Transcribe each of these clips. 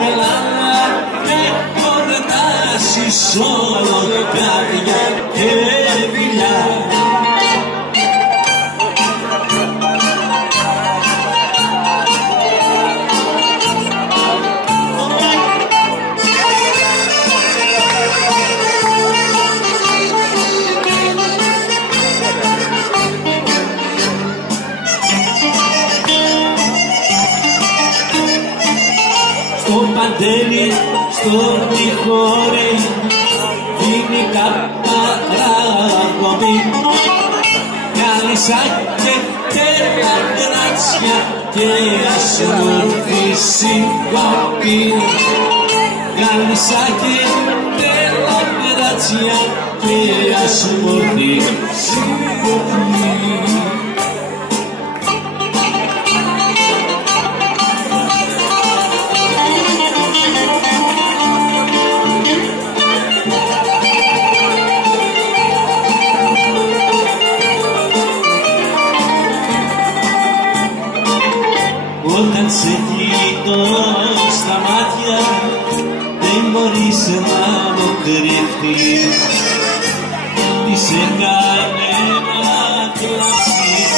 ήθελα να με χορτάσεις όλο καρδιά και φιλιά. Στο Παντέλη, στο Τυχόρι, δίνει καταραγωγή. Κάλυσα και τέλα γράτσια και ας μου έρθει συγκοπή. Κάλυσα και τέλα γράτσια και ας μου έρθει συγκοπή. Όταν σε κοιτώ στα μάτια δεν μπορείς να μου κρυφτείς. Τι σε κάνε να κλάψεις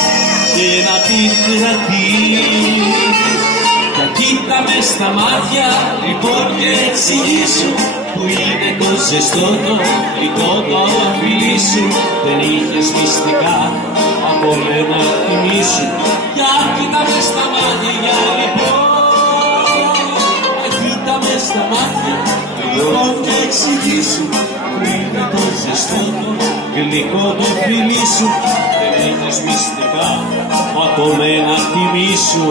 και να πικρατείς. Για κοίτα μες στα μάτια λοιπόν και εξηγήσου που είναι το ζεστό το γλυκό το φιλί σου. Δεν είχες μυστικά από μένα θυμίσου. Για κοίτα μες στα μάτια λοιπόν, κοίτα μες στα μάτια λοιπόν και εξηγήσου που είναι το ζεστό το γλυκό το φιλί σου. Δεν είχες μυστικά από μένα θυμίσου.